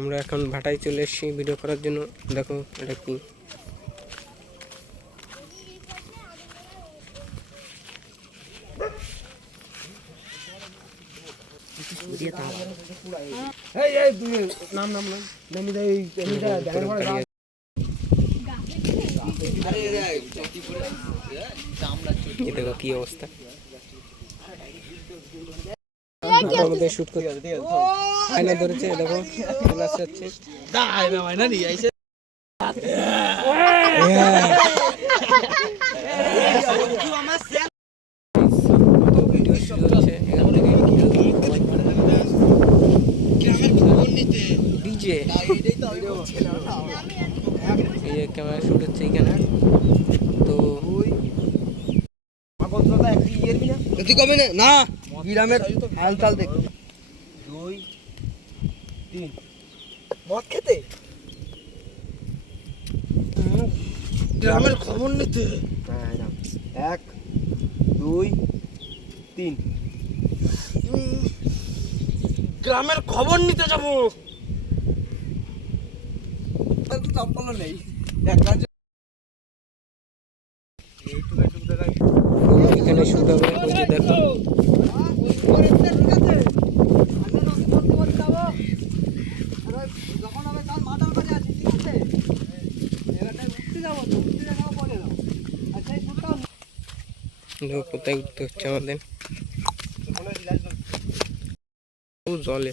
আমরা এখন ভাটায় চলে এসেছি ভিডিও করার জন্য। দেখো এটা কি, দেখো কি অবস্থা। আমাদের শুট করতে আয়না ধরেছে, দেখো ক্লাস হচ্ছে। ক্যামেরা শুট হচ্ছে এখানে। তো কবে না গ্রামের হালচাল দেখ 2 3 মদ খেতে, গ্রামের খবর নিতে। 1 2 3 গ্রামের খবর নিতে যাবো। চপ্পল নেই, এখানে শুট হবে। ওই যে দেখো কোথায় উঠতে হচ্ছে আমাদের জলে।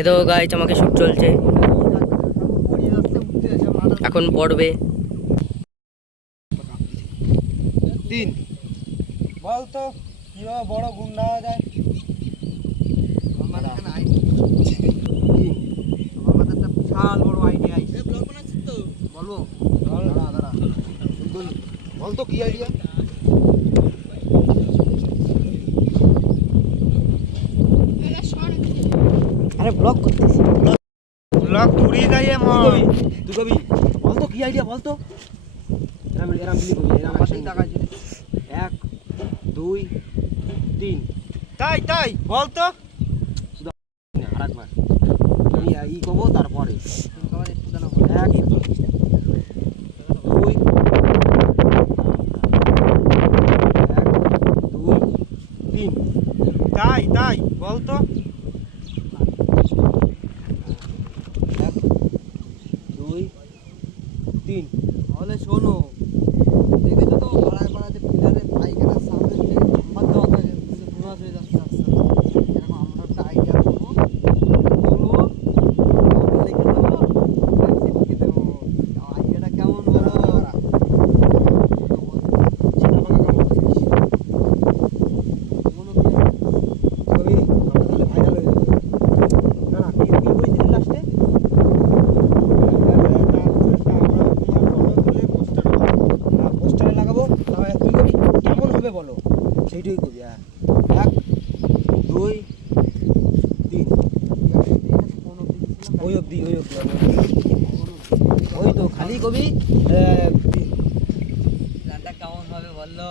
এতো গাইজ আমাকে শুট চলছে এখন পড়বে। 3 বলতো কিভাবে বড় গুন্ডা হওয়া যায়। আমাদের একটা বিশাল বড় আইডিয়া আছে। বলবো দাঁড়া বলতো কি আইডিয়া। আরে ব্লগ করতেছি, ব্লগ ঘুরিয়ে যাই। তুই কবি বলতো কি আইডিয়া, বলতো এরাম এরাম দিলি কবি, এরাম আসেন টাকা 1 2 3 তাই বলতো শুধু আরেকবার আমি ই কব তারপরে 1 2 3 তাই বলতো 1 2 3 তাহলে শোনো, দেখেছো তো পাড়ায় পাড়াতে পিলারে পাইখানার সামনে যে নাম্বার দেওয়া থাকে ফেমাস হয়ে যাচ্ছে আস্তে আস্তে। এরকম আমরা একটা আইডিয়া করবো, বলবো লিখে দেবো, লিখে দেবো। আইডিয়াটা কেমন বলো? বলো সেইটাই করি। 1 2 3 ওই অবধি ওই তো খালি কবি। প্ল্যানটা কেমন হবে বললো?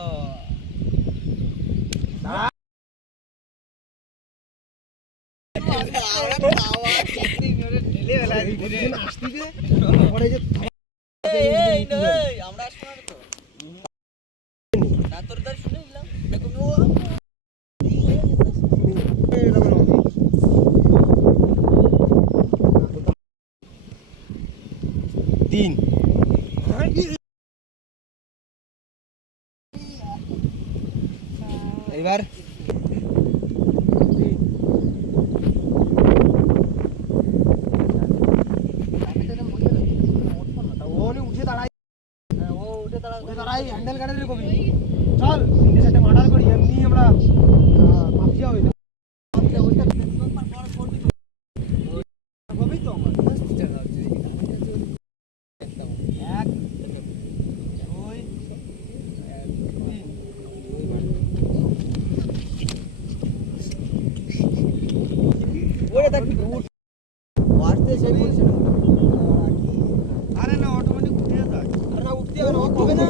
আমরা শোনার তো না, তোর তার শুনে নিলাম। 3 এবার দাঁড়াই হ্যান্ডেল কাটে রে কবি। চল তিনটে চারটে মার্ডার করি, এমনি আমরা মাফিয়া হই না। কবি তো আমার 1 2 আরে না অটোমেটিক উঠে যায়। আর না উঠতে হবে না, ও হবে না।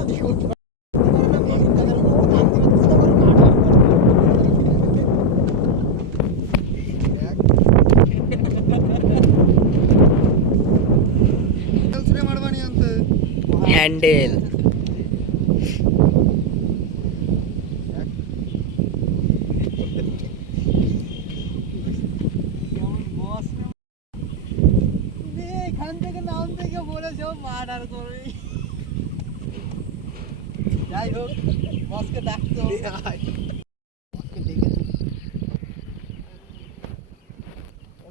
হ্যান্ডেল এখান থেকে নাম থেকে বলেছে মার্ডার করবে। যাই হোক বসকে ডাকতে হবে। বসকে ডেকে তুই।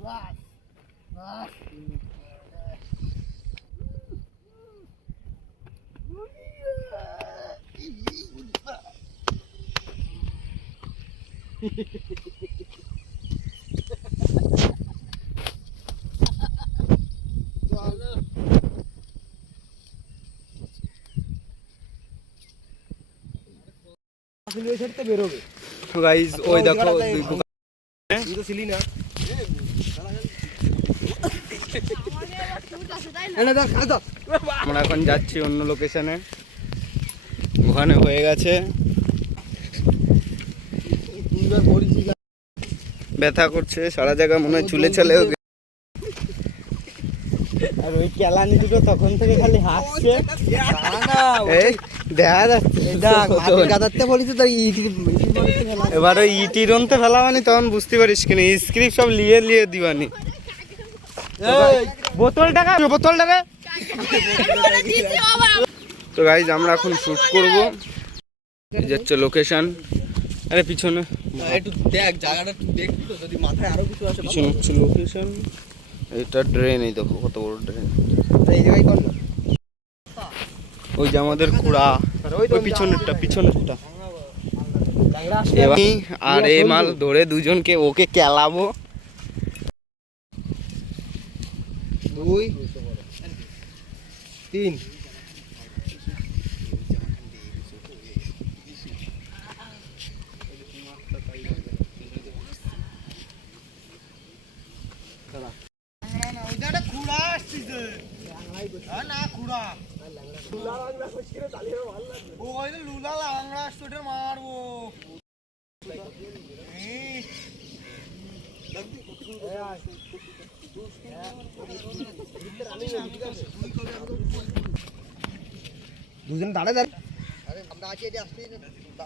বাস বাস বেরোবে। তো গাইস ওই দেখো তুই তো ছিলি না। আমরা এখন যাচ্ছি অন্য লোকেশনে, ওখানে হয়ে গেছে, ব্যথা করছে সারা জায়গা, মনে হয় চুলে চলে। আর ওই কেলানি দুটো তখন থেকে খালি হাসছে, এই দেখা যাচ্ছে। এবার ওই ইটি রনতে ফেলা মানে তখন বুঝতে পারিস কিনা, স্ক্রিপ্ট সব লিয়ে লিয়ে দিবানি। বোতল টাকা তো গাইজ আমরা এখন শুট করব। এই যাচ্ছে লোকেশন। আরে পিছনে একটু দেখ জায়গাটা, একটু দেখ তো, যদি মাথায় আরো কিছু আসে। পিছনে হচ্ছে লোকেশন। এটা ড্রেন, এই দেখো কত বড় ড্রেন। এই জায়গায় কর না। ওই যে আমাদের কুড়া, ওই পিছনেরটা। এবার আর এই মাল ধরে দুজনকে ওকে কেলাবো। 2 3 দুজন দাঁড়ে দাঁড়ে।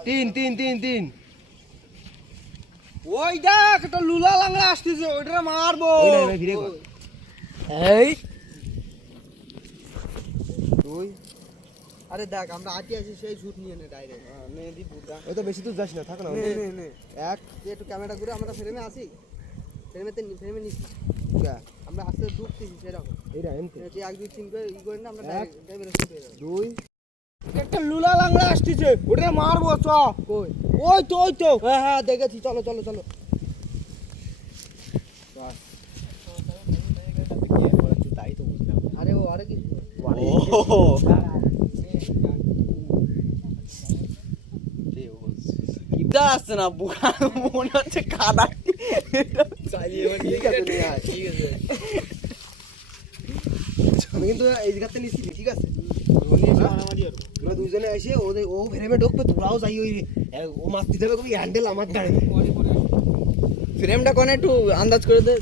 তিন তিন তিন তিন। ওই দেখ একটা লুলা লাংড়া আসতেছে, ওইটা মারবো। এই তুই, আরে দেখ আমরা আছি সেই শুট নিয়ে নে ডাইরেক্ট। মেহেদি বুড়া, ওই তো বেশি দূর যাস না, থাক না। নে এক তুই একটু ক্যামেরা ঘুরে, আমরা ফ্রেমে আসি, ফ্রেমে নিস না, আমরা আস্তে ঢুকতেছি সেরকম। এইটা এমনি তুই 1 2 3 করে ই করে না, আমরা ডাইরেক্ট শুট হয়ে যাবে। 2 একটা লুলা লাংড়া আসতেছে, ওটা মারবো। চ কই? ওই তো হ্যাঁ দেখেছি, চলো আরে ও আরে কি আসছে না, বুকা মনে হচ্ছে কাদা। ঠিক আছে আমি কিন্তু এই জায়গাতে নিচ্ছি, ঠিক আছে? তোরা দুজনে এসে ও ফ্রেমে ঢুকবে, তোরাও যাই ওই ও মাছ দিতে হবে, তুমি হ্যান্ডেল আমার দাঁড়িয়ে। ফ্রেমটা কোন একটু আন্দাজ করে দে।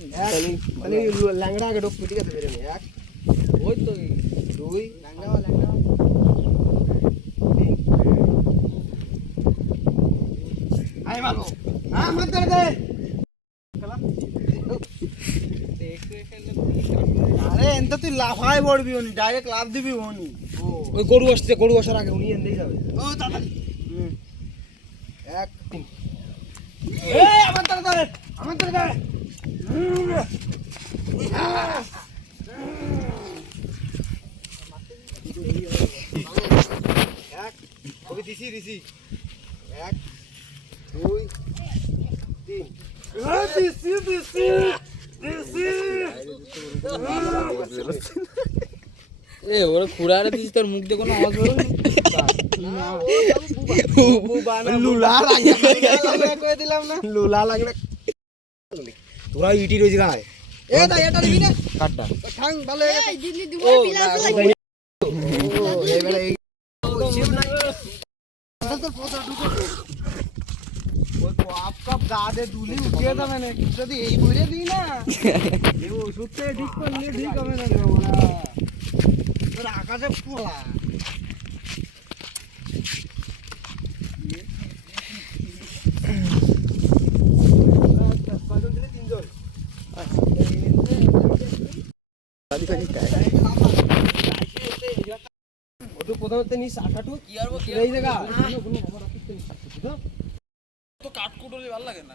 মানে ল্যাংড়া আগে ঢুকবে, ঠিক আছে? ফ্রেমে 1 ওই তো 2 ল্যাংড়া 3 আই মারো। আমার দাঁড়িয়ে আরে এনতে তুই লাফায় পড়বি, উনি ডাইরেক্ট লাফ দিবি উনি। ওই গরু আসছে, গরু আসার আগে উনি এন্দেই যাবে। ও তাড়াতাড়ি 1 3 এই আমার দাঁড়িয়ে কবি দিছি 1 2 3 দিছি এ ওরে খুড়ারে দিছিস, তোর মুখ দিয়ে কোনো আওয়াজ বেরোয় না। লুলা লাগা কই দিলাম না, লুলা লাগলে তোরা ইটি রইজ গায় এটা দিবি না কাটটা ঠাং ভালো হয়ে গেছে এই দিদি দিব ও পিলাস না, লাগে এবারে এই শিব নাই তোর পোতা ঢুকে ওই কপ কপ গা দে দুলি উঠিয়ে যাবে না যদি এই বইরে দিই না এই ওষুধ থেকে ঠিক করলে ঠিক হবে না রে বাবা তোর আকাশে পোলা প্রথমে নিস আঠাটু কি আর এই জায়গা তো কাঠকুটুলি ভালো লাগে না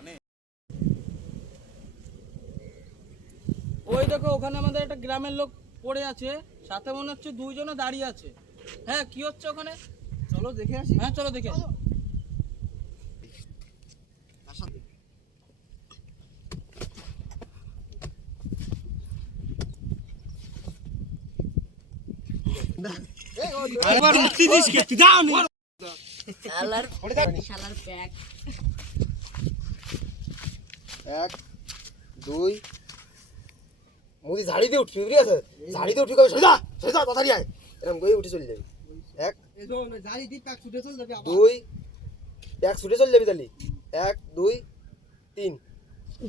ওই দেখো ওখানে আমাদের একটা গ্রামের লোক পড়ে আছে, সাথে মনে হচ্ছে দুইজনে দাঁড়িয়ে আছে। হ্যাঁ কি হচ্ছে ওখানে? চলো দেখে আসি হ্যাঁ চলো দেখে আসি। আরেবার উঠতে দিস কে তুই দাও নি শালার প্যাক 1 2 মুদি ঝাড়ি দিয়ে উঠবি বুঝলি আছে ঝাড়ি দিয়ে উঠবি কবে সোজা সোজা তাড়াতাড়ি আয় এরকম করে উঠে চলে যাবি 1 এই তো ঝাড়ি দিয়ে প্যাক ছুটে চলে যাবি 2 প্যাক ছুটে চলে যাবি তাহলে 1 2 3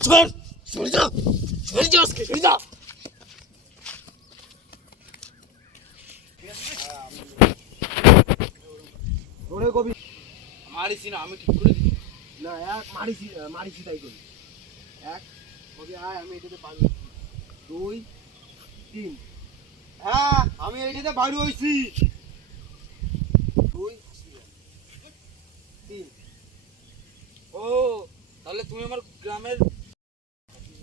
চল সরে যা আজকে সরে যা ওরে কবি মারিছি না, আমি ঠিক করে দিই। না এক মারিছি তাই করি 1 কবি আয় আমি এটাতে পারি 2 3 হ্যাঁ আমি এইটাতে বাড়ি হইছি 2 3 ও তাহলে তুমি আমার গ্রামের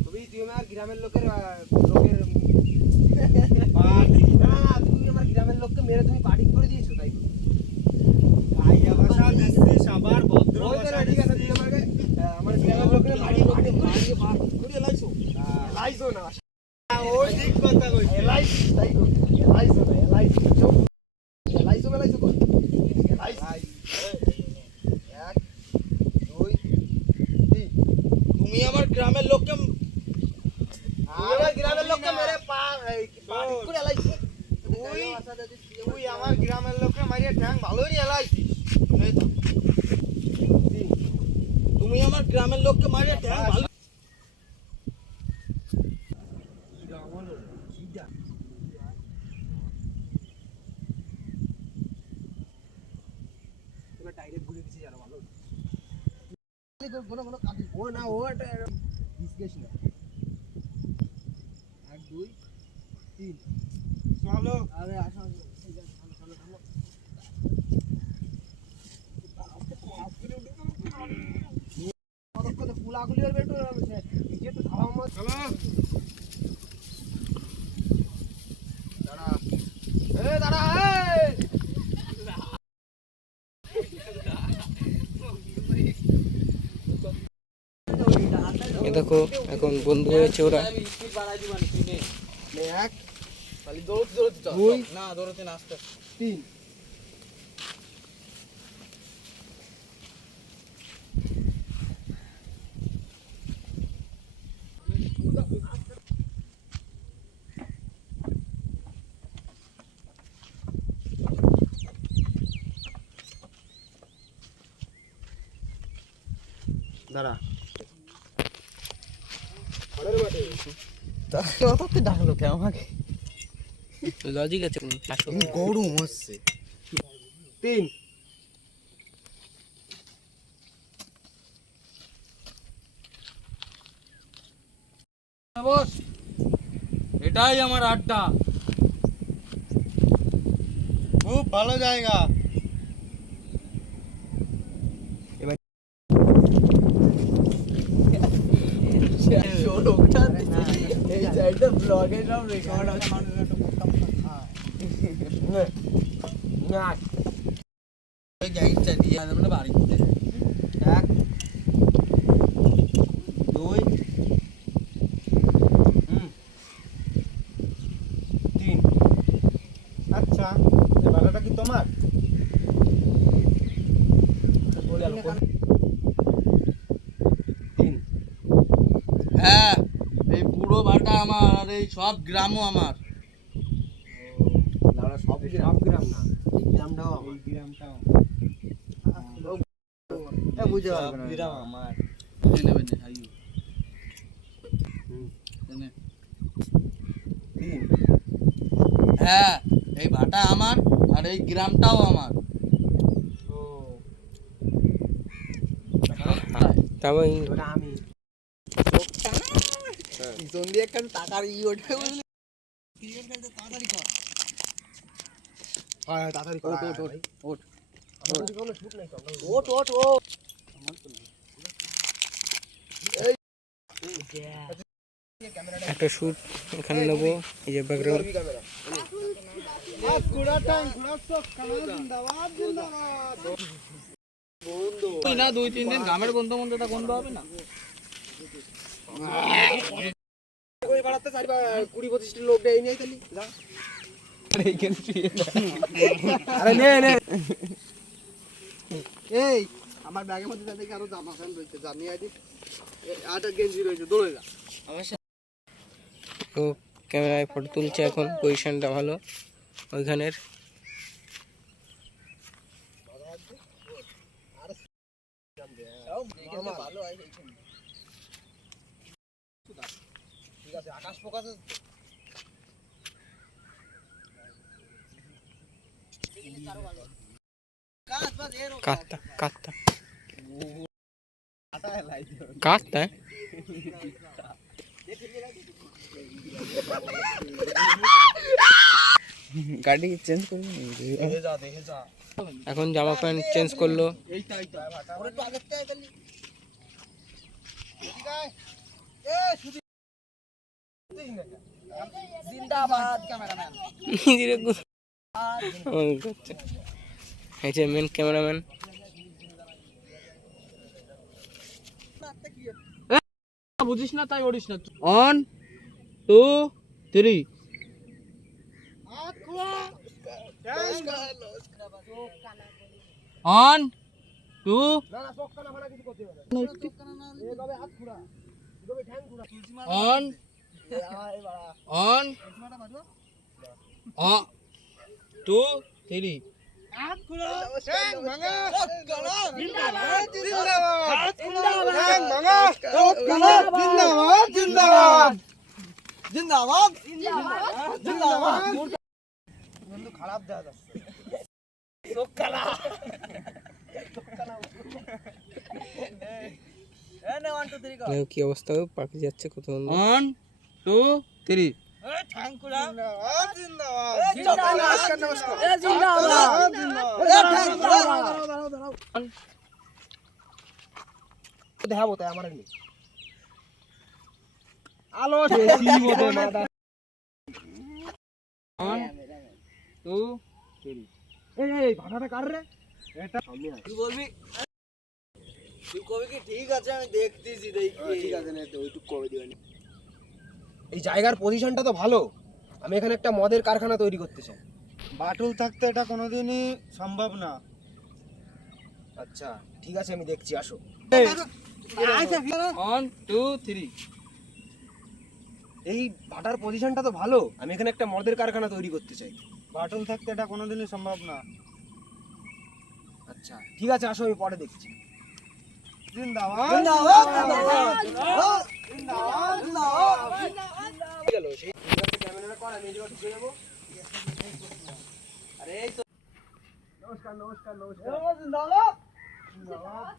তুমি আমার গ্রামের লোকের না তুমি আমার গ্রামের লোককে মেরে তুমি বাড়ি করে দিয়েছো তাই করি গাইয়া ভাষা দিছিস আবার ভদ্র ওই তো ভাষা ঠিক আছে তুমি আমাকে আমার গ্রামের লোকের বাড়ি করে লাইছো। লাইছো না ও ঠিক কথা কইছিস এলাইছো তাই করি এলাইছো না এলাইছো এলাইছো কর এক দুই তিন তুমি আমার গ্রামের লোককে আমার গ্রামের লোককে মেরে বাড়ি করে এলাইছো তুই আমার গ্রামের লোককে মারিয়ে ঠ্যাং ভালোই এলাইছিস তুমি আমার গ্রামের লোককে মারিয়ে ট্যাং ভালো ডাইরেক্ট ঘুরে গেছে যারা ভালো ও না ও একটা ডিসকেশ না 1 2 3 চলো আরে আসো ভালো কতক্ষণ ফুলাগুলি আর বেটো নিচে তো ধাওয়া মাছ চলো দাঁড়া দাঁড়া এ দেখো এখন বন্ধু হয়েছে ওরা স্পিড বাড়াই দিবানি তুই নে। এক খালি দৌড়তে চল দুই না দৌড়তে না আসতে। 3 দাঁড়া ডাকলো কে আমাকে লজিক আছে গরম হচ্ছে 3 বস এটাই আমার আড্ডা। খুব ভালো জায়গা এই সাইডটা ব্লগে সব রেকর্ড আছে না ওই গাইডটা দিয়ে আমরা বাড়িতে 1 2 3 আচ্ছা এই বাগাটা কি তোমার বলে আলো 3 হ্যাঁ এই পুরো বাটা আমার। এই সব গ্রামও আমার। লাউড়া সব গ্রাম না, এই গ্রামটাও আমার। বুঝতে পারবে না গ্রাম আমার। বুঝে নেবেন না, আইয়ো। এনে। হ্যাঁ, এই ভাটা আমার আর এই গ্রামটাও আমার। তারপর ওটা আমি পিছন দিয়ে একটা টাকার ওঠে বুঝলি, ক্রিকেট খেলতে তাড়াতাড়ি কর। হ্যাঁ তাড়াতাড়ি কর, ওঠ কোনো শুট নাই, ওঠ ওঠ ওঠ। একটা শুট এখানে নেবো, এই যে ব্যাকগ্রাউন্ড। তুই না 2-3 দিন গ্রামের বন্ধু মধ্যে তা গন্ধ হবে না। ওই পাড়াতে 20-25টি লোক দেয় নাই তালি যা। আরে নে নে, এই আমার ব্যাগের মধ্যে দেখি আরো জামা প্যান্ট রয়েছে, জানিয়ে আদি আটা গেঞ্জি রয়েছে, দৌড়ে যা। তো ক্যামেরায় ফটো তুলছে এখন, পজিশনটা ভালো ওইখানের। ভালো হয় ঠিক আছে, আকাশ ফোকাসে কাটতা কাটতা কাটতা গাড়ি চেঞ্জ করবো। দেখে যা দেখে যা। এখন জামা প্যান্ট চেঞ্জ করলো। এইটা ওরে তো আগের থেকে তালি ঠিক আছে। এ সুজি জিন্দাবাদ ক্যামেরাম্যান। এই যে মেন ক্যামেরাম্যান। বুঝিস না তাই ওড়িস না। 1 2 3। 1 2। না না চোখ কানা ফানা কিছু করতে হবে না, চোখ কানা না এভাবে হাত খুড়া, এভাবে ঠ্যাং খুড়া। 1 1 2 3। হাত খুড়া, ঠ্যাং ভাঙা, চোখ কানা জিন্দাবাদ জিন্দাবাদ ঠ্যাং ভাঙা, চোখ কানা জিন্দাবাদ জিন্দাবাদ জিন্দাবাদ জিন্দাবাদ। বন্ধু খারাপ দেখা যাচ্ছে, চোখ কানা কি অবস্থা পাখি যাচ্ছে কত সুন্দর। 1 2 3। ঠ্যাং খুড়া জিন্দাবাদ জিন্দাবাদ নমস্কার নমস্কার জিন্দাবাদ জিন্দাবাদ। দেখাবো তাই আমার নেই আলো বেশি মতো মাথা। 1 2 3। এই ভাষাটা কার রে? এটা তুই বলবি, তুই কবি কি ঠিক আছে আমি দেখতেছি দেখি ঠিক আছে না, তো ওইটুকু কবে দিবেন। এই জায়গার পজিশনটা তো ভালো, আমি এখানে একটা মদের কারখানা তৈরি করতে চাই। বাটুল থাকতে এটা কোনোদিনই সম্ভব না। আচ্ছা ঠিক আছে আমি দেখছি, আসো। 1 2 3। এই ভাটার পজিশনটা তো ভালো, আমি এখানে একটা মদের কারখানা তৈরি করতে চাই। বাটুল থাকতে এটা কোনোদিনই সম্ভব না। আচ্ছা ঠিক আছে আসো, আমি পরে দেখছি। জিন্দাবাদ জিন্দাবাদ জিন্দাবাদ জিন্দাবাদ জিন্দাবাদ। গেল সেই ক্যামেরাটা কর, আমি এদিকে ঢুকে যাবো। আরে এই তো নমস্কার নমস্কার নমস্কার জিন্দাবাদ জিন্দাবাদ।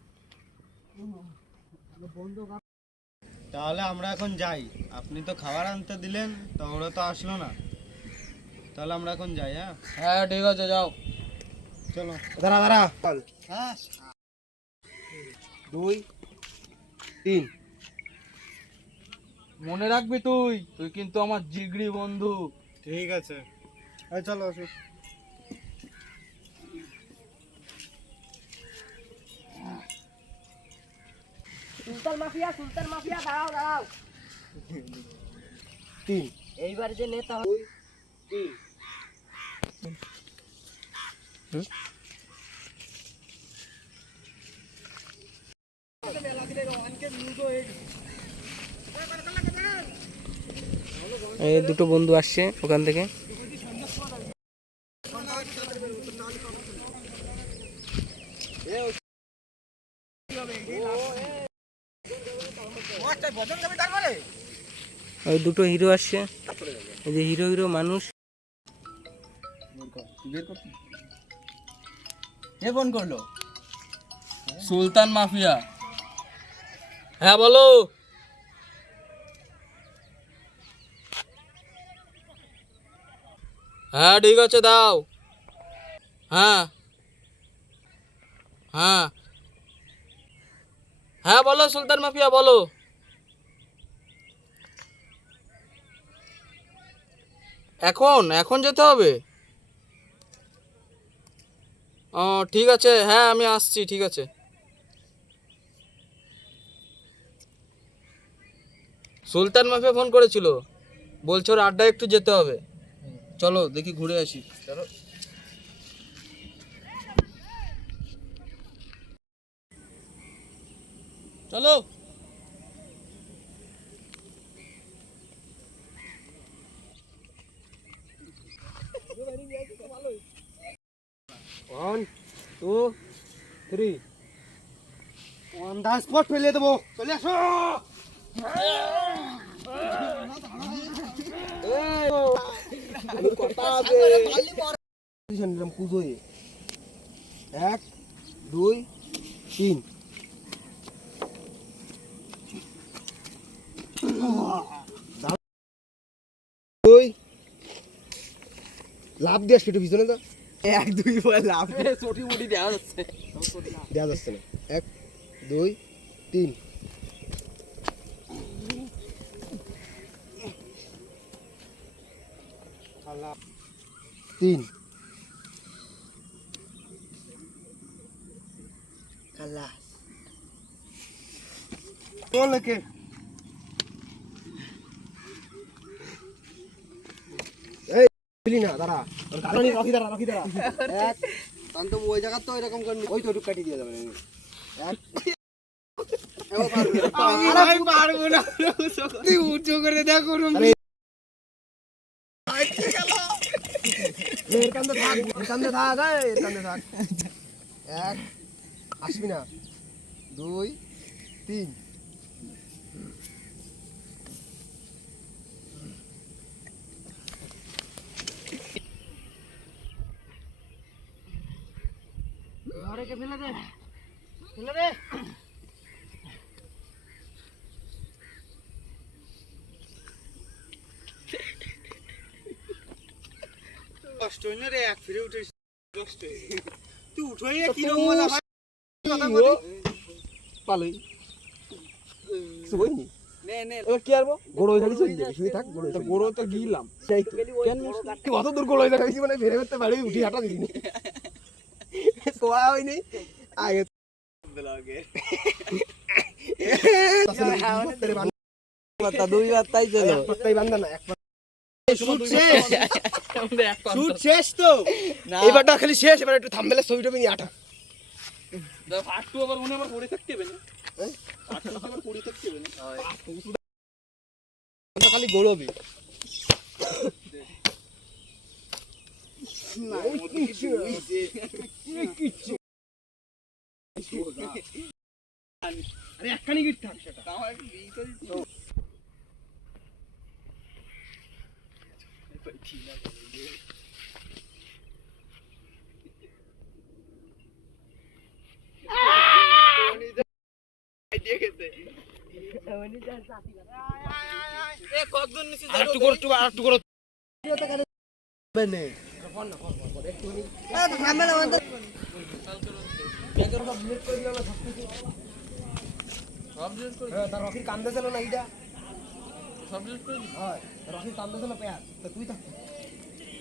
তাহলে আমরা এখন যাই, আপনি তো খাবার আনতে দিলেন তো ওরা তো আসলো না, তাহলে আমরা এখন যাই। হ্যাঁ হ্যাঁ ঠিক আছে, যাও। চলো। দাঁড়া দাঁড়া চল। 2 3। মনে রাখবি তুই, তুই কিন্তু আমার জিগরি বন্ধু। ঠিক আছে, এই চলো আসো। সুলতান মাফিয়া দাঁড়াও দাঁড়াও। 3 এইবার যে নেতা 2 3। এই দুটো বন্ধু আসছে ওখান থেকে। ওই দুটো হিরো আসছে, এই যে হিরো হিরো মানুষ। কে ফোন করলো? সুলতান মাফিয়া। হ্যাঁ বলো। হ্যাঁ ঠিক আছে দাও। হ্যাঁ হ্যাঁ হ্যাঁ বলো সুলতান মাফিয়া বলো। এখন এখন যেতে হবে? ও ঠিক আছে, হ্যাঁ আমি আসছি, ঠিক আছে। সুলতান মাফিয়া ফোন করেছিল, বলছে ওর আড্ডায় একটু যেতে হবে। চলো দেখি ঘুরে আসি, চলো। চলো। One two three, on the spot ফেলে দেবো, চলে আসো। পুজোয় 1 2 3 2 লাভ দিয়ে সেটা পিছনে তো 1 2 বলে লাভ দিয়ে চটি মুটি দেওয়া যাচ্ছে না। 1 2 3 3 খালাস বলে কে এই বলি না দাঁড়া, ওর কারণে রাখি দাঁড়া এক কান্ত ওই জায়গা তো এরকম করে ওই তো কাটি দিয়ে যাবে। এক পারবো না, তুই উঁচু করে দেখো এর কান্দে থাক, এক আসবি না, 2 3 কষ্ট হইল রে, এক ফিরে উঠে কষ্ট তুই উঠোই কি রকম বলা ভাই কথা বলি পালই সইনি নে নে এবার কি আরবো গোড় হই গাড়ি চলে যাবে, শুই থাক গোড় তো গিলাম সেই তো কেন তুই কত দূর গোড় হই গাড়ি মানে ফেরে করতে পারি, উঠি হাঁটা দিবি না কোয়া হইনি আগে ব্লগে বাতা দুই বাতাই চলো তাই বান্দা না এক শুট শেষ, শুট শেষ তো এবারটা খালি শেষ, এবার একটু থাম্বনেলে ছবিটা নিয়ে আটা দাও। ফাটু আবার মনে আবার পড়ে থাকতে হবে না, ফাটু আবার পড়ে থাকতে হবে না, খালি গড়বি না কিছু আরে একখানি গিট থাক সেটা তাও এক ভিতরে কতদূর নিচে আরেকটু করো বেনে সব ডিলিট করে তার রকির কান্দে ছিল না এইটা, সব ডিলিট করে দিই। হ্যাঁ রকির কান্দে ছিল পেয়ার তো তুই থাক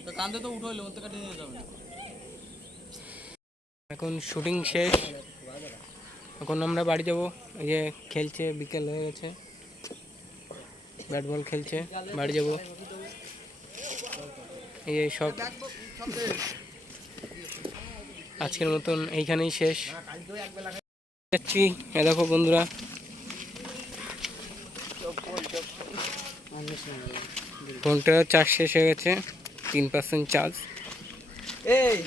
তো কান্দে তো উঠো হইলো, ওর থেকে কাটিয়ে নিয়ে যাবে। এখন শুটিং শেষ, এখন আমরা বাড়ি যাব। এই যে খেলছে, বিকেল হয়ে গেছে, ব্যাট বল খেলছে, বাড়ি যাব। এই সব আজকের মতন এইখানেই শেষ যাচ্ছি। দেখো বন্ধুরা ফোনটা চার্জ শেষ হয়ে গেছে, 3% চার্জ। এই